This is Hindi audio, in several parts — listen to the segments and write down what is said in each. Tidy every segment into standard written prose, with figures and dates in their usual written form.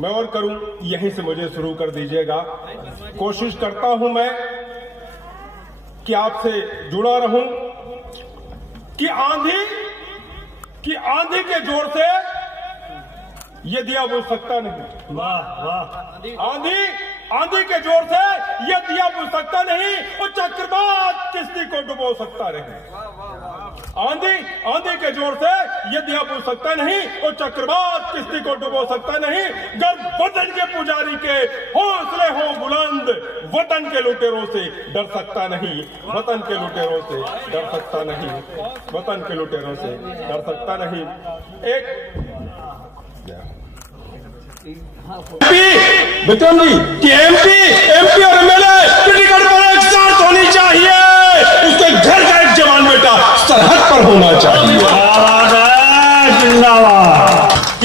मैं और करूं, यहीं से मुझे शुरू कर दीजिएगा। कोशिश करता हूं मैं कि आपसे जुड़ा रहूं, कि आंधी के जोर से ये दिया बुझ सकता नहीं। वाह वाह। आंधी के जोर से ये दिया बुझ सकता नहीं, और चक्रवात किश्ती को डुबो सकता नहीं। आंधी के जोर से ये दिया बुझ सकता नहीं, और चक्रवात किश्ती को डुबो सकता नहीं। जब वतन के पुजारी के हौसले हो बुलंद, वतन के लुटेरों से डर सकता नहीं। वतन के लुटेरों से डर सकता नहीं। वतन के लुटेरों से डर सकता नहीं। एक विक्रम जी कि एमपी और एमएलए की टिकट पर एक साथ होनी चाहिए। उसके घर का एक जवान बेटा सरहद पर होना चाहिए।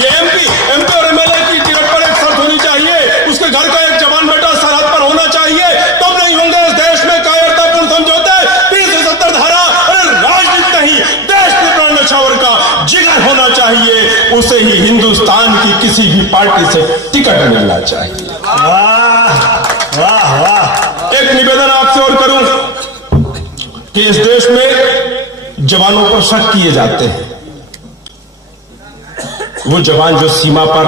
एमपी और एमएलए की टिकट पर एक साथ होनी चाहिए। उसके घर का एक जवान बेटा सरहद पर होना चाहिए। तब नहीं होंगे इस देश में कायरतापूर्ण समझौते, 370 धारा। अरे राजनीति नहीं, देश के प्राण न्यौछावर का जिगर होना चाहिए। उसे ही हिंदुस्तान की किसी भी पार्टी से टिकट मिलना चाहिए। वाह वाह वाह। एक निवेदन आपसे और करूं कि इस देश में जवानों पर शक किए जाते हैं। वो जवान जो सीमा पर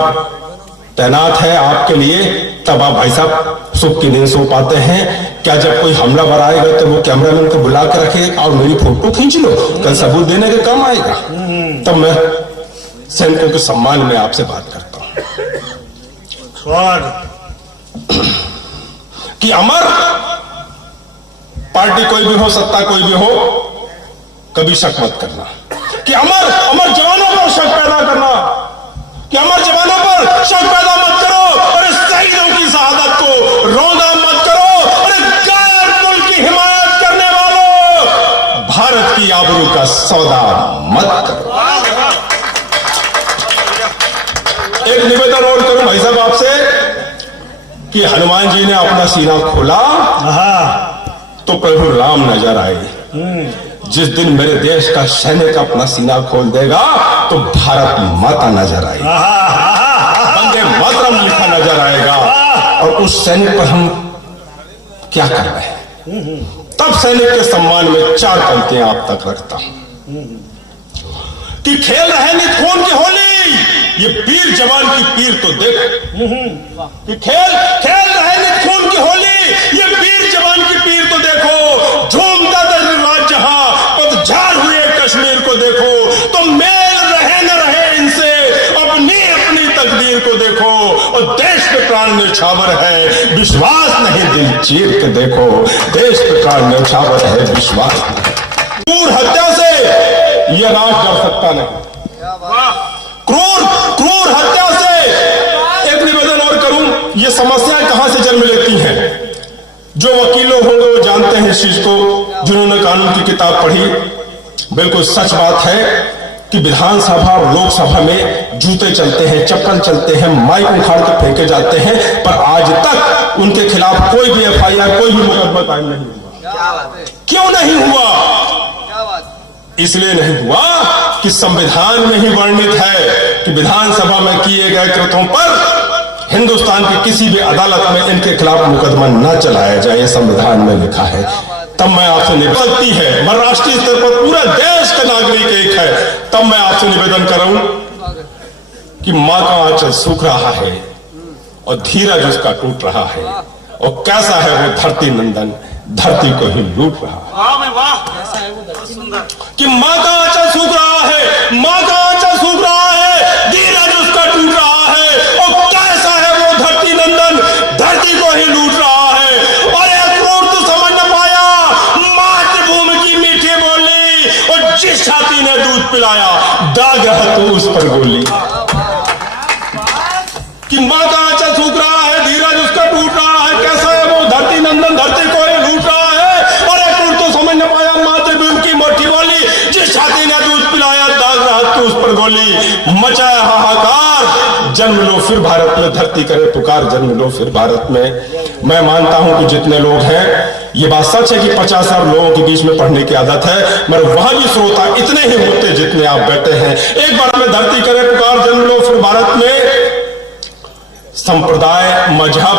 तैनात है आपके लिए, तब आप भाई साहब सुख की नींद सो पाते हैं क्या? जब कोई हमलावर आएगा तो वो कैमरामैन को बुला कर रखे और मेरी फोटो खींच लो, कल सबूत देने के काम आएगा। तब मैं सैनिकों के सम्मान में आपसे बात करता हूं कि अमर पार्टी कोई भी हो, सत्ता कोई भी हो, कभी शक मत करना। कि अमर जवानों पर शक पैदा करना, कि अमर जवानों पर शक पैदा मत करो। और इस शहीदों की शहादत को रौंदा मत करो। और गैर मुल्क की हिमायत करने वालों, भारत की आबरू का सौदा मत करो। एक निवेदन और करूं भाई साहब आपसे कि हनुमान जी ने अपना सीना खोला तो प्रभु राम नजर आए। जिस दिन मेरे देश का सैनिक अपना सीना खोल देगा तो भारत माता नजर आएगी, वंदे मातरम लिखा नजर आएगा। और उस सैनिक पर हम क्या कर रहे हैं? तब सैनिक के सम्मान में 4 पंक्तियां आप तक रखता हूं कि खेल रहे नित खून की होली, ये वीर जवान की पीर तो देख। कि खेल रहे नित खून की होली, ये वीर जवान की पीर तो देखो। झूमता दर्द जहां पतझड़ हुए कश्मीर को देखो। तो मेल रहे न रहे इनसे, अपनी तकदीर को देखो। और देश के प्राण न्यौछावर है, विश्वास नहीं दिल चीर के देखो। देश के प्राण न्यौछावर है, विश्वास। क्रूर हत्या से यह राज डर सकता नहीं। क्रूर हत्या से एक निवेदन और करूं, ये समस्याएं कहां से जन्म लेती हैं? जो वकीलों होंगे वो जानते हैं इस चीज को, जिन्होंने कानून की किताब पढ़ी। बिल्कुल सच बात है कि विधानसभा और लोकसभा में जूते चलते हैं, चप्पल चलते हैं, माइक उखाड़ के फेंके जाते हैं, पर आज तक उनके खिलाफ कोई भी एफआईआर, कोई भी मुकदमा कायम नहीं हुआ। क्यों नहीं हुआ? इसलिए नहीं हुआ कि संविधान में ही वर्णित है कि विधानसभा में किए गए कृत्यों पर हिंदुस्तान की किसी भी अदालत में इनके खिलाफ मुकदमा न चलाया जाए, संविधान में लिखा है। तब मैं आपसे निवेदन है, मैं राष्ट्रीय स्तर पर पूरे देश का नागरिक एक है, तब मैं आपसे निवेदन करूं कि मां का आंचल सूख रहा है और धीरज उसका टूट रहा है। और कैसा है वो धरती नंदन, धरती को ही लूट रहा है। कि मां का आंचल सूख रहा है, मां का आंचल सूख रहा है, धीरज उसका टूट रहा है। और कैसा है वो धरती नंदन, धरती को ही लूट रहा है। और एक क्रूर तो समझ न पाया मातृभूमि की मीठी बोली, और जिस छाती ने दूध पिलाया दाग रहा तो उस पर गोली। कि मां का आंचल सूख रहा है, धीरज उसका टूट रहा है, कैसा है वो धरती नंदन, धरती को ही लूट रहा है। और एक क्रूर तो समझ न पाया मातृभूमि की मोटी बोली, जिस छाती ने दूध पिलाया दाग रहा तो उस पर गोली। मचाया हाहाकार, जन्म लो फिर भारत में, धरती करे पुकार, जन्म लो फिर भारत में। मैं मानता हूं कि जितने लोग हैं, ये बात सच है कि 50,000 लोगों के बीच में पढ़ने की आदत है, मगर वहां भी श्रोता इतने ही होते जितने आप बैठे हैं। एक बार में धरती करे पुकार, जन्म लो फिर भारत में संप्रदाय मजहब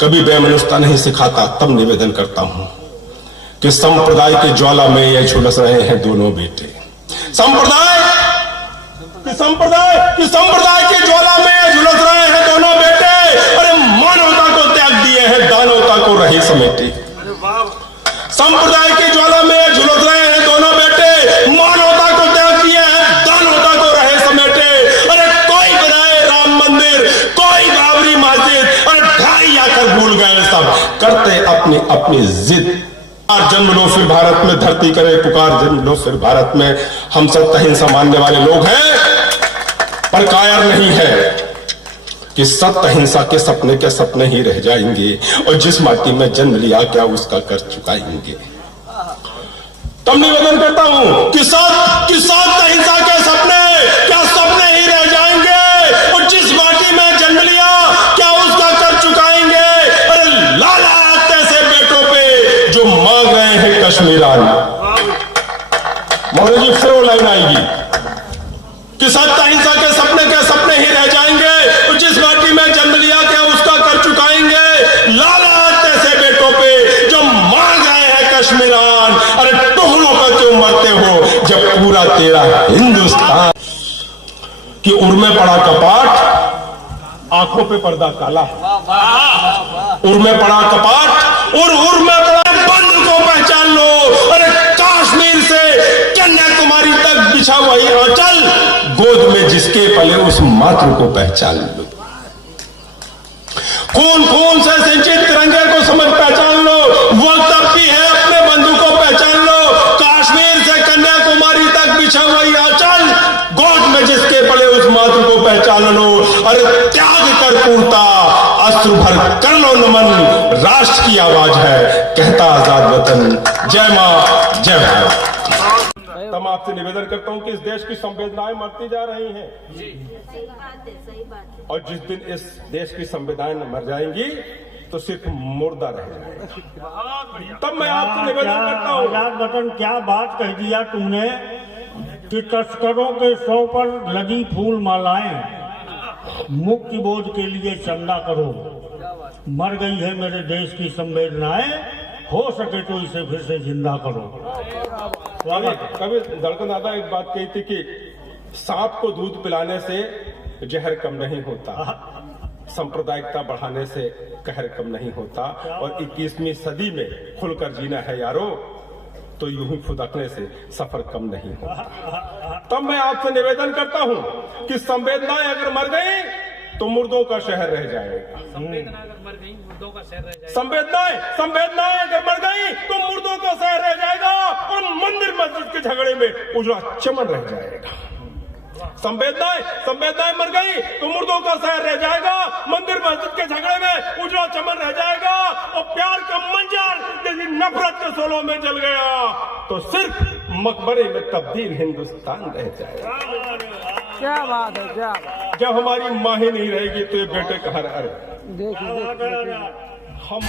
कभी बेमनुष्यता नहीं सिखाता। तब निवेदन करता हूं कि संप्रदाय के ज्वाला में ये झुलस रहे हैं दोनों बेटे। संप्रदाय के ज्वाला में झुलस रहे हैं दोनों बेटे। अरे मानवता को त्याग दिए हैं, दानवता को रहे समेटे। संप्रदाय की ज्वाला में झुलस रहे हैं दोनों बेटे, मानवता को त्याग दिए हैं, दानवता को रहे समेटे। अरे कोई बनाए राम मंदिर, कोई बाबरी मस्जिद, अरे ढाई आकर भूल गए सब, करते अपनी अपनी जिद। जन्म लो फिर भारत में, धरती करे पुकार जन्म लो फिर भारत में। हम सब अहिंसा मानने वाले लोग हैं, पर कायर नहीं है कि सत्य अहिंसा के सपने ही रह जाएंगे, और जिस माटी में जन्म लिया क्या उसका कर चुकाएंगे। तब निवेदन करता हूं कि सत्य अहिंसा के सपने ही रह जाएंगे, और जिस माटी में जन्म लिया क्या उसका कर चुकाएंगे। अरे लाला ऐसे बेटों पे जो मांग रहे हैं कश्मीरान। मोदी जी फिर वो लाइन आएगी कि सत्य अहिंसा के सपने ही रह जाएंगे, जिस माटी में जन्म लिया क्या उसका कर चुकाएंगे। लाला ऐसे बेटों पे जो मांग रहे हैं कश्मीरान। अरे टुकड़ों पर क्यों मरते हो जब पूरा तेरा हिंदुस्तान। कि उर्मे पड़ा कपाट, आंखों पे पर्दा काला। उर्मे पड़ा कपाट और उर्मे पड़ा बंद को पहचान लो। अरे कश्मीर से कन्याकुमारी तक बिछा हुई आंचल, गोद में जिसके पले उस मातृ को पहचान लो। खून से सिंचित तिरंगे को समझ पहचान लो। वक्त अब भी है अपने बंधु को पहचान लो। कश्मीर से कन्याकुमारी तक बिछा हुई आंचल, गोद में जिसके पले उस मातृ को पहचान लो। अरे त्याग कर पूर्ता, अश्रु भर कर लो नमन। राष्ट्र की आवाज है, कहता आजाद वतन। जय मां, जय भारत। तब आपसे निवेदन करता हूं कि इस देश की संवेदनाएं मरती जा रही हैं। सही बात है। और जिस दिन इस देश की संवेदनाएं मर जाएंगी तो सिर्फ मुर्दा रह जाएगा। तब मैं आपसे निवेदन करता हूं। आजाद वतन, क्या बात कह दिया तुमने कि तस्करों के सौ पर लगी फूल मालाएं, मुक्ति बोध के लिए चंदा करो। मर गई है मेरे देश की संवेदनाएं, हो सके तो इसे फिर से जिंदा करो। कभी धड़कन दादा एक बात कही थी कि सांप को दूध पिलाने से जहर कम नहीं होता, सांप्रदायिकता बढ़ाने से कहर कम नहीं होता, और 21वीं सदी में खुलकर जीना है यारो, तो यूं ही फुदकने से सफर कम नहीं होता। तब मैं आपसे निवेदन करता हूं कि संवेदनाएं अगर मर गई तो मुर्दों का शहर रह जाएगा। संवेदना अगर मर गई मुर्दों का शहर रह जाएगा। संवेदनाएं अगर मर गई तो मुर्दों का शहर रह जाएगा, और मंदिर मस्जिद के झगड़े में उजड़ा चमन रह जाएगा। संवेदनाएं मर गई तो मुर्दों का शहर रह जाएगा, मंदिर मस्जिद के झगड़े में उजड़ा चमन रह जाएगा, और प्यार का मंजर यदि नफरत के सोलों में जल गया तो सिर्फ मकबरे में तब्दील हिंदुस्तान रह जाएगा। क्या बात है, क्या बात। जब हमारी माँ ही नहीं रहेगी तो ये बेटे कहाँ रहे। देखिए हम